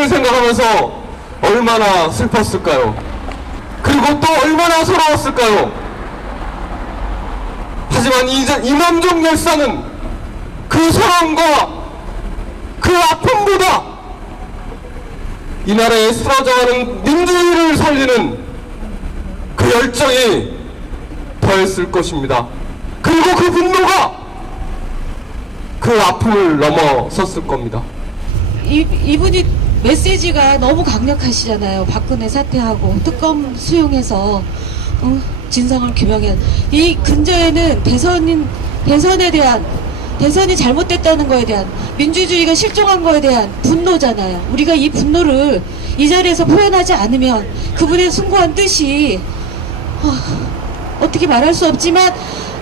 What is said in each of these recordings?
민주주의를 생각하면서 얼마나 슬펐을까요? 그리고 또 얼마나 서러웠을까요? 하지만 이남종 열사는 그 서러움과 그 아픔보다 이 나라에 쓰러져가는 민주주의를 살리는 그 열정이 더했을 것입니다. 그리고 그 분노가 그 아픔을 넘어섰을 겁니다. 이분이 메시지가 너무 강력하시잖아요. 박근혜 사퇴하고 특검 수용해서 진상을 규명해야. 이 근저에는 대선이 잘못됐다는 거에 대한, 민주주의가 실종한 거에 대한 분노잖아요. 우리가 이 분노를 이 자리에서 표현하지 않으면 그분의 숭고한 뜻이 어떻게 말할 수 없지만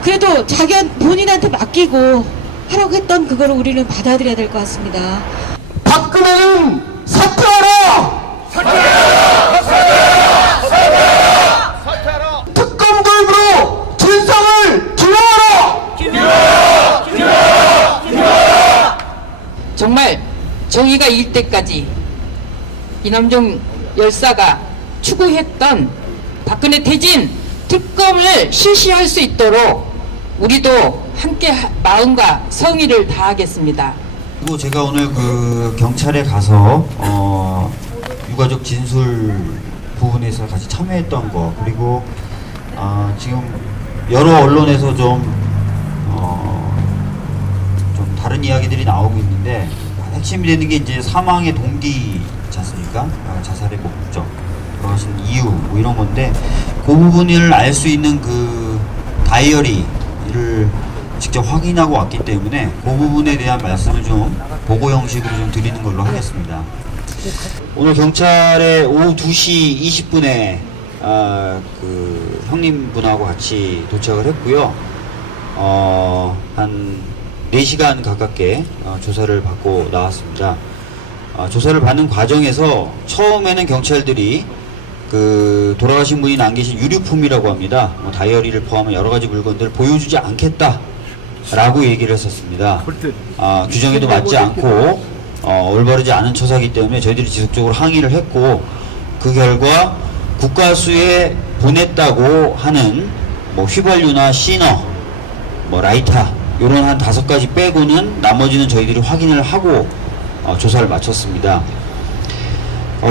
그래도 본인한테 맡기고 하라고 했던 그거를 우리는 받아들여야 될 것 같습니다. 박근혜는 사퇴하라! 사퇴하라! 사퇴하라! 사퇴하라! 사퇴하라! 특검 도입으로 진상을 규명하라! 규명하라! 규명하라! 규명하라! 정말 정의가 일 때까지 이남종 열사가 추구했던 박근혜 퇴진 특검을 실시할 수 있도록 우리도 함께 마음과 성의를 다하겠습니다. 그리고 제가 오늘 그 경찰에 가서 유가족 진술 부분에서 같이 참여했던 거, 그리고 지금 여러 언론에서 좀 다른 이야기들이 나오고 있는데 핵심이 되는 게 이제 사망의 동기지 않습니까? 자살의 목적, 돌아가신 이유 뭐 이런 건데, 그 부분을 알 수 있는 그 다이어리를 직접 확인하고 왔기 때문에 그 부분에 대한 말씀을 좀 보고 형식으로 좀 드리는 걸로 하겠습니다. 오늘 경찰에 오후 2시 20분에 그 형님분하고 같이 도착을 했고요. 한 4시간 가깝게 조사를 받고 나왔습니다. 조사를 받는 과정에서 처음에는 경찰들이 그 돌아가신 분이 남기신 유류품이라고 합니다. 다이어리를 포함한 여러 가지 물건들을 보여주지 않겠다 라고 얘기를 했었습니다. 규정에도 맞지 않고 올바르지 않은 처사이기 때문에 저희들이 지속적으로 항의를 했고, 그 결과 국가수에 보냈다고 하는 뭐 휘발유나 시너, 뭐 라이터 요런 한 5가지 빼고는 나머지는 저희들이 확인을 하고 조사를 마쳤습니다.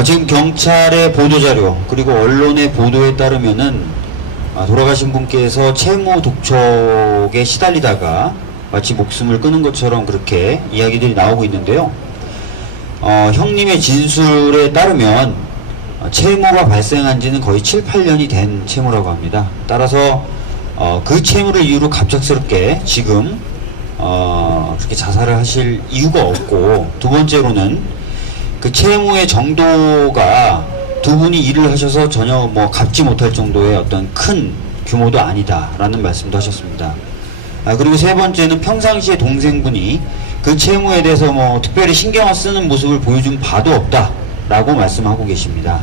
지금 경찰의 보도자료 그리고 언론의 보도에 따르면은 돌아가신 분께서 채무 독촉에 시달리다가 마치 목숨을 끊은 것처럼 그렇게 이야기들이 나오고 있는데요. 형님의 진술에 따르면 채무가 발생한 지는 거의 7, 8년이 된 채무라고 합니다. 따라서 그 채무를 이유로 갑작스럽게 지금 그렇게 자살을 하실 이유가 없고, 두 번째로는 그 채무의 정도가 두 분이 일을 하셔서 전혀 뭐 갚지 못할 정도의 어떤 큰 규모도 아니다라는 말씀도 하셨습니다. 그리고 세 번째는 평상시에 동생분이 그 채무에 대해서 뭐 특별히 신경을 쓰는 모습을 보여준 바도 없다라고 말씀하고 계십니다.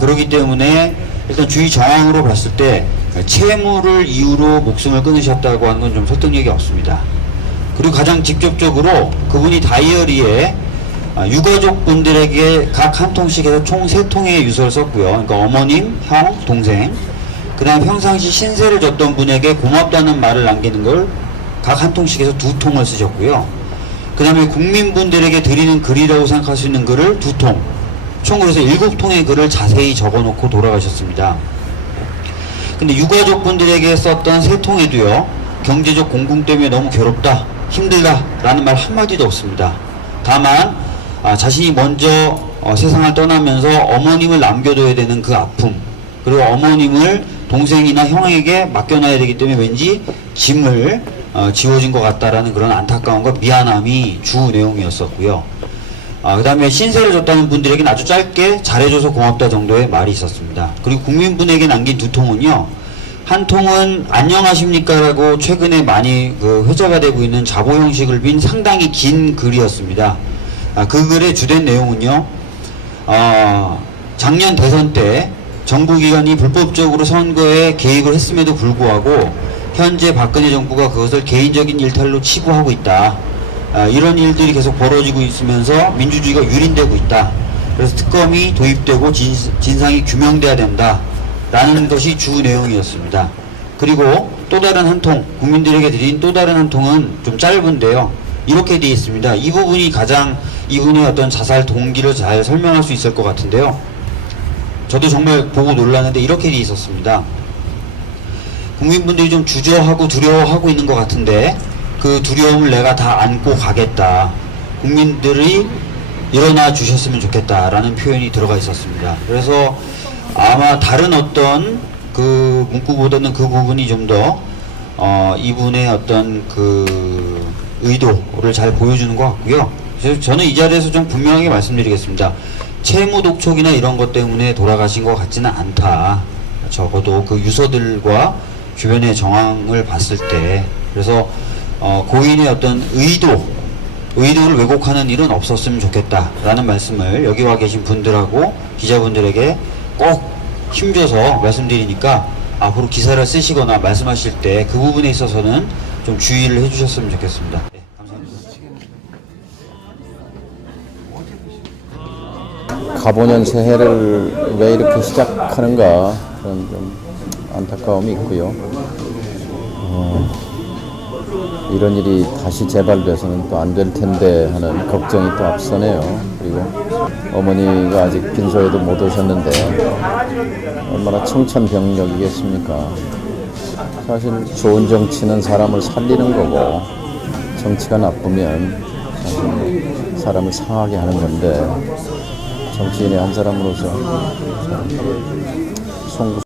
그렇기 때문에 일단 주의 정황으로 봤을 때 채무를 이유로 목숨을 끊으셨다고 하는 건 좀 설득력이 없습니다. 그리고 가장 직접적으로 그분이 다이어리에 유가족분들에게 각 한 통씩 해서 총 3통의 유서를 썼고요. 그러니까 어머님, 형, 동생, 그 다음에 평상시 신세를 졌던 분에게 고맙다는 말을 남기는 걸 각 한 통씩 해서 2통을 쓰셨고요. 그 다음에 국민분들에게 드리는 글이라고 생각할 수 있는 글을 2통, 총 그래서 7통의 글을 자세히 적어놓고 돌아가셨습니다. 근데 유가족분들에게 썼던 3통에도요, 경제적 공공 때문에 너무 괴롭다, 힘들다 라는 말 한마디도 없습니다. 다만 자신이 먼저 세상을 떠나면서 어머님을 남겨둬야 되는 그 아픔, 그리고 어머님을 동생이나 형에게 맡겨놔야 되기 때문에 왠지 짐을 지워진 것 같다라는 그런 안타까움과 미안함이 주 내용이었었고요. 그 다음에 신세를 졌다는 분들에게는 아주 짧게 잘해줘서 고맙다 정도의 말이 있었습니다. 그리고 국민분에게 남긴 2통은요, 한 통은 안녕하십니까 라고 최근에 많이 회자가 되고 있는 자보 형식을 빈 상당히 긴 글이었습니다. 그 글의 주된 내용은요, 작년 대선 때 정부기관이 불법적으로 선거에 개입을 했음에도 불구하고 현재 박근혜 정부가 그것을 개인적인 일탈로 치부하고 있다. 이런 일들이 계속 벌어지고 있으면서 민주주의가 유린되고 있다. 그래서 특검이 도입되고 진상이 규명돼야 된다라는 것이 주 내용이었습니다. 그리고 또 다른 한 통, 국민들에게 드린 또 다른 한 통은 좀 짧은데요. 이렇게 되어 있습니다. 이 부분이 가장 이분의 어떤 자살 동기를 잘 설명할 수 있을 것 같은데요. 저도 정말 보고 놀랐는데 이렇게 되어 있었습니다. 국민분들이 좀 주저하고 두려워하고 있는 것 같은데 그 두려움을 내가 다 안고 가겠다. 국민들이 일어나 주셨으면 좋겠다라는 표현이 들어가 있었습니다. 그래서 아마 다른 어떤 그 문구보다는 그 부분이 좀 더 이분의 어떤 그 의도를 잘 보여주는 것 같고요. 그래서 저는 이 자리에서 좀 분명하게 말씀드리겠습니다. 채무 독촉이나 이런 것 때문에 돌아가신 것 같지는 않다. 적어도 그 유서들과 주변의 정황을 봤을 때. 그래서 고인의 어떤 의도를 왜곡하는 일은 없었으면 좋겠다라는 말씀을 여기 와 계신 분들하고 기자분들에게 꼭 힘줘서 말씀드리니까 앞으로 기사를 쓰시거나 말씀하실 때 그 부분에 있어서는 좀 주의를 해주셨으면 좋겠습니다. 네, 감사합니다. 가보년 새해를 왜 이렇게 시작하는가 그런 좀 안타까움이 있고요. 이런 일이 다시 재발돼서는 또 안 될 텐데 하는 걱정이 또 앞서네요. 그리고 어머니가 아직 빈소에도 못 오셨는데 얼마나 청천벽력이겠습니까. 사실 좋은 정치는 사람을 살리는 거고 정치가 나쁘면 사실 사람을 상하게 하는 건데 정치인의 한 사람으로서 송구